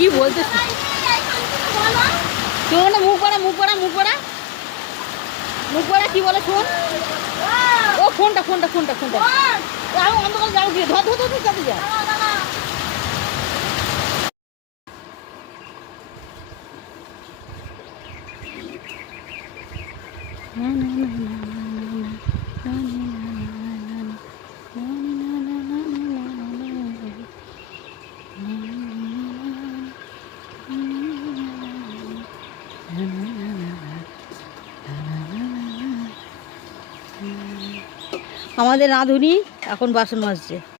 কি বলতে শোন, মুখ পড়া মুখ পড়া মুখ পড়া মুখ পড়া কি বলে শোন। ও ফোনটা ফোনটা ফোনটা ফোনটা আমি অন্ধকার যাবো গিয়ে ধর ধর ধর যাতে যা। আমাদের রাঁধুনি এখন বাসন মাজছে।